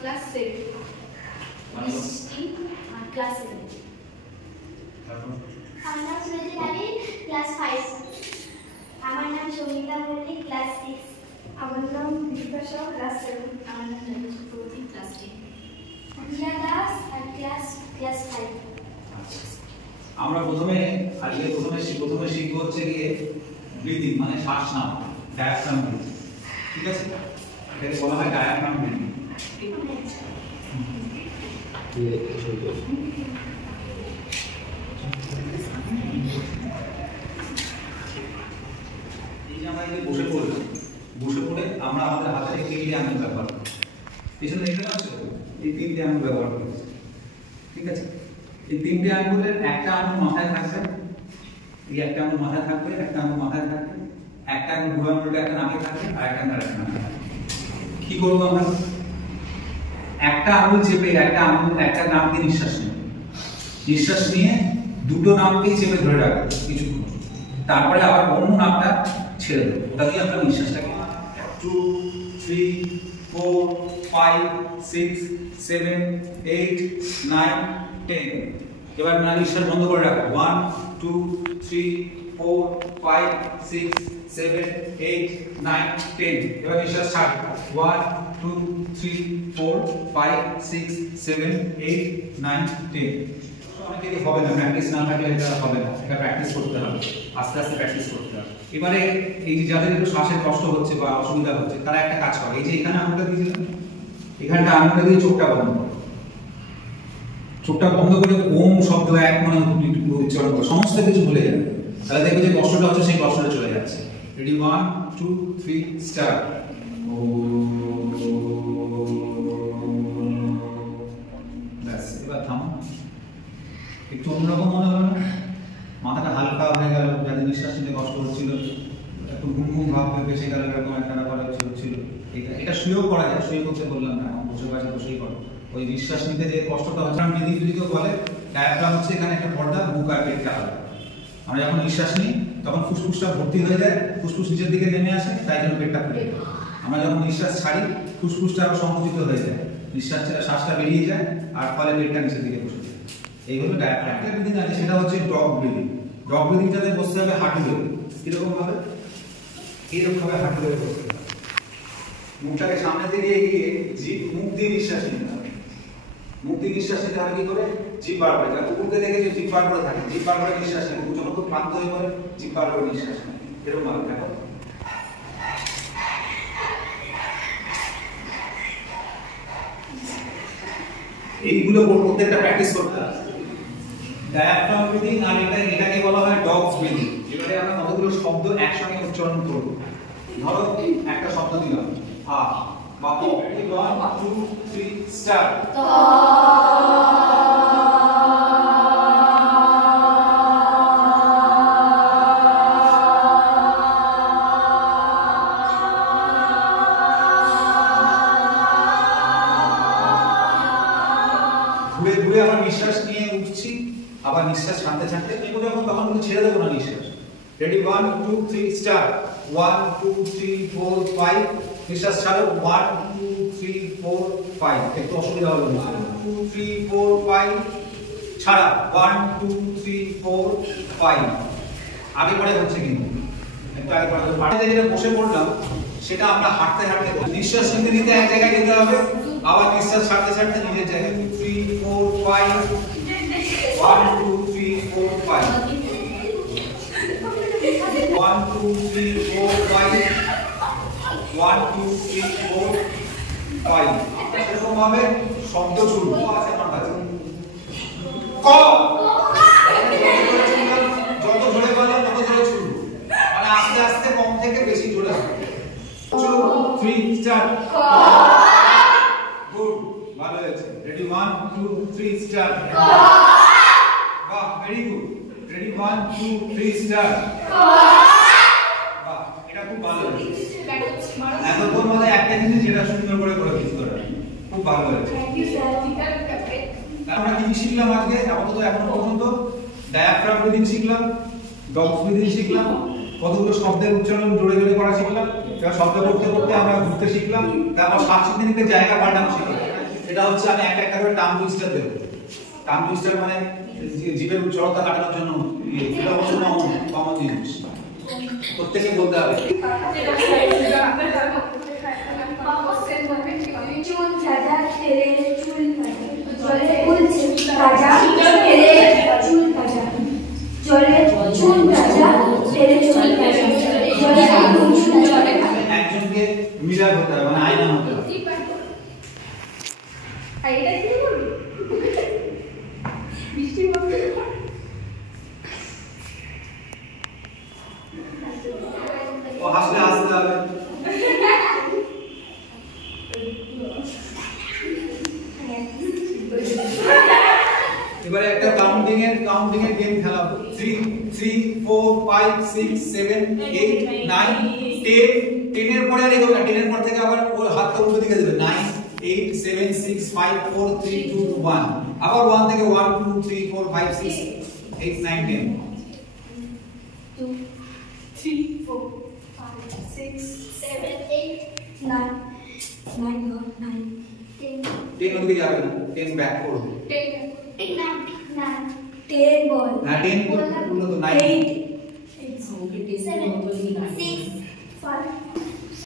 Class 7 মিষ্টি class 7 আমার নাম সুরজিৎ আলী ক্লাস 5 আমার নাম সঙ্গীতা মল্লিক ক্লাস 6 আমার নাম দীপিকা শাহ ক্লাস 7 আমার নাম রাজেশ প্রতীক ক্লাস 10 রিয়া দাস আর ক্লাস 5 আমরা প্রথমে শিখব হচ্ছে গিয়ে ব্রিদিং মানে শ্বাস নাও ডায়াফ্রাম ব্রিদিং ঠিক আছে এটাকে বলা হয় ডায়াফ্রাম ব্রিদিং এই যে আমরা এই বসে পড়ে আমরা আমাদের হাতের তিনটে আঙুল ব্যবহার করি পিছনে দেখতে পাচ্ছ এই তিনটে আঙুল ব্যবহার করি ঠিক আছে এই তিনটে আঙুলের একটা আঙুল মাথায় থাকবে এই একটা আঙুল মাথায় থাকবে একটা আঙুল মাথায় থাকবে একটা আঙুল বুড়ো আঙুলটা একটা নাকে থাকবে আর একটা আঙুল একটা নাকে থাকবে কি করব আমরা একটা আঙুল চেপে একটা নাক দিয়ে নিঃশ্বাস নিয়ে দুটো নাককেই চেপে ধরে রাখবো কিছুক্ষণ তারপরে আবার অন্য নাকটা ছেড়ে দেবো ওটা দিয়ে আমরা নিঃশ্বাসটাকে 2 3 4 5 6 7 8 9 10 এবার আমরা নিঃশ্বাস বন্ধ করে রাখবো 1 2 3 4 5 6 7 8 9 10 এবার নিঃশ্বাস ছাড় 1 2 3 4 5 6 7 8 9 10 অনেকেরই হবে না প্র্যাকটিস না থাকলে এটা হবে না এটা প্র্যাকটিস করতে হবে আস্তে আস্তে প্র্যাকটিস করতে হবে এবারে এই যে যাদের একটু শ্বাসের কষ্ট হচ্ছে বা অসুবিধা হচ্ছে তারা একটা কাজ করে এই যে এখানে আঙুলটা দিয়েছিলাম এখানটা আঙুলটা দিয়ে চোখটা বন্ধ করে ওম শব্দ এক মনে উচ্চারণ করে সমস্ত কিছু ভুলে যাবে তাহলে দেখবে যে কষ্টটা হচ্ছে সেই কষ্টটা চলে যাচ্ছে রেডি 1 2 3 স্টার্ট এবার থামো একটু অন্যরকম মনে হলো না মাথাটা হালকা হয়ে গেল যাদের নিঃশ্বাস নিতে কষ্ট হচ্ছিল একটু ঘুম ভাব ভেসে গেল এরকম একটা ব্যাপার হচ্ছিল এটা শুয়েও করা যায় শুয়ে করতে বললাম না বসেই করো ওই নিঃশ্বাস নিতে যে কষ্টটা হচ্ছে যদি কেউ বলে ডায়াফ্রাম হচ্ছে এখানে একটা পর্দা বুক আর পেটটা হবে আমরা যখন নিঃশ্বাস নিই তখন ফুসফুসটা ভর্তি হয়ে যায় ফুসফুস নিচের দিকে নেমে আসে তাই জন্য পেটটা ফুলে যায় আমরা যখন নিঃশ্বাস ছাড়ি ফুসফুসটা আরো সংকুচিত হয়ে যায় শ্বাসটা বেরিয়ে যায় আর ফলে পেটটা নিচের দিকে বসে যায় এই হলো ডায়াফ্রাম ব্রিদিং আছে সেটা হচ্ছে ডগ ব্রিদিংটাতে বসতে হবে হাঁটু ধরে কিরকম ভাবে হাঁটু ধরে বসতে হবে মুখটাকে সামনে দিকে এগিয়ে জিভ মুখ দিয়ে নিঃশ্বাস নিতে হবে মুখ দিয়ে নিঃশ্বাস নিতে হবে কি করে জিভ বার করে কুকুরকে দেখে যে জিভ বার করে থাকে জিভ বার করে নিঃশ্বাস নেয় কুকুর যখন খুব ক্লান্ত হয়ে পড়ে জিভ বার করে নিঃশ্বাস নেয় এরকম ভাবে দেখো এইগুলো প্রত্যেকটা প্র্যাকটিস করতে হবে ডায়াফ্রাম ব্রিদিং আর এটাকে বলা হয় ডগস ব্রিদিং এবারে আমরা কতগুলো শব্দ একসঙ্গে উচ্চারণ করব ধরো একটা শব্দ দিলাম আ বা ক 1 2 3 স্টার্ট ঘুরে আবার নিঃশ্বাস নিয়ে উঠছি আবার নিঃশ্বাস ছাড়তে এগুলো যখন তখন কিন্তু ছেড়ে দেবো না নিঃশ্বাস রেডি 1 2 3 স্টার্ট 1 2 3 4 5 নিঃশ্বাস ছাড়ো 1 2 3 4 5 একটু অসুবিধা হলো 1 2 3 4 5 ছাড়া 1 2 3 4 5 আগে পরে হচ্ছে কিন্তু একটু আগে পরে পাটিতে যেটা বসে পড়লাম সেটা আমরা হাঁটতে নিঃশ্বাস নিতে এক জায়গায় যেতে হবে আবার নিঃশ্বাস ছাড়তে নিজের জায়গায় 2 3 4 5 1 2 3 4 5 1 2 3 4 5 1 2 3 4 5 এরকম ভাবে শব্দ শুরু আছে আমার কাছে ক যত জোরে বললাম তত জোরে শুরু মানে আস্তে আস্তে কম থেকে বেশি জোরে হবে 2 3 স্টার্ট গুড ভালো হয়েছে রেডি 1 2 3 স্টার্ট বাহ ভেরি গুড রেডি 1 2 3 স্টার্ট বাহ এটা খুব ভালো হয়েছে এতক্ষণ মানে একটা জিনিস যেটা সুন্দর করে দিতে হবে খুব ভালো হয়েছে আমরা কি শিখলাম আজকে আপাতত এখন পর্যন্ত ডায়াফ্রাম ব্রিদিং শিখলাম ডগস ব্রিদিং শিখলাম কতগুলো শব্দের উচ্চারণ জোরে জোরে করা শিখলাম এবার শব্দ করতে আমরা ঘুরতে শিখলাম তারপর শ্বাস নিতে জায়গা পাল্টানো শিখলাম এটা হচ্ছে আমি একটা একটা করে টার্ম টুইস্টার দেব। টার্ম টুইস্টার মানে জীবের জড়তা কাটানোর জন্য এটা হচ্ছে কমন জিনিস, প্রত্যেকে বলতে হবে। চুল ভাজা তেলে চুল ভাজা জলে চুল ভাজা তেলে চুল ভাজা জলে চুল ভাজা তেলে চুল ভাজা জলে চুল ভাজা। একজনকে মিরার হতে হবে, মানে আয়না হতে হবে। এটা কি বলবো বৃষ্টি বলতে ও হাসলে হাসতে হবে। এবারে একটা কাউন্টিং এর গেম খেলাবো। 3 3 4 5 6 7 8 9 10 10 এর পরে আর এগোবে না, 10 এর পর থেকে আবার ওর হাতটা উল্টো দিকে দেবে। 9 8 7 6 5 4 3 2 1 আবার 1 থেকে 1 2 3 4 5 6 8 9 10 2 3 4 5 6 7 8 9 9 9 10 10 ওদিকে যাবে না, 10 ব্যাক করবে। 10 10 বল না 10 তো 9 8 7 6 5